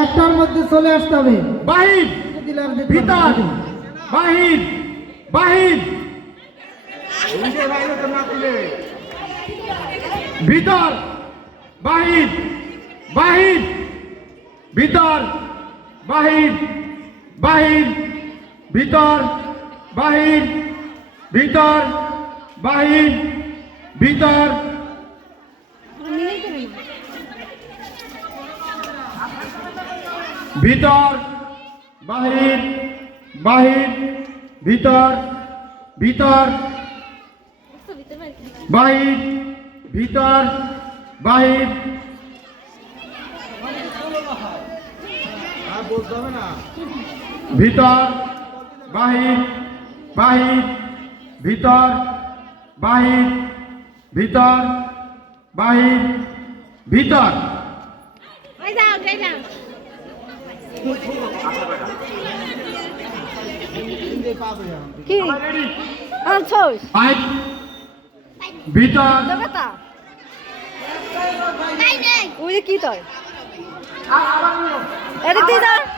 একটার মধ্যে চলে আসতে হবে। বাহির ভিতর বাহির বাহির ভিতর বাহির বাহির ভিতর বাহির বাহির ভিতর বাহির ভিতর বাহির ভিতর ভিতর বাহির বাহির ভিতর ভিতর বাহির ভিতর বাহির ভিতর বাহির বাহির ভিতর বাহির ভিতর বাহির ভিতর কি আনছস বাহির ভিতর দেবতা ওই কি তোর এদিক দিয়ে যা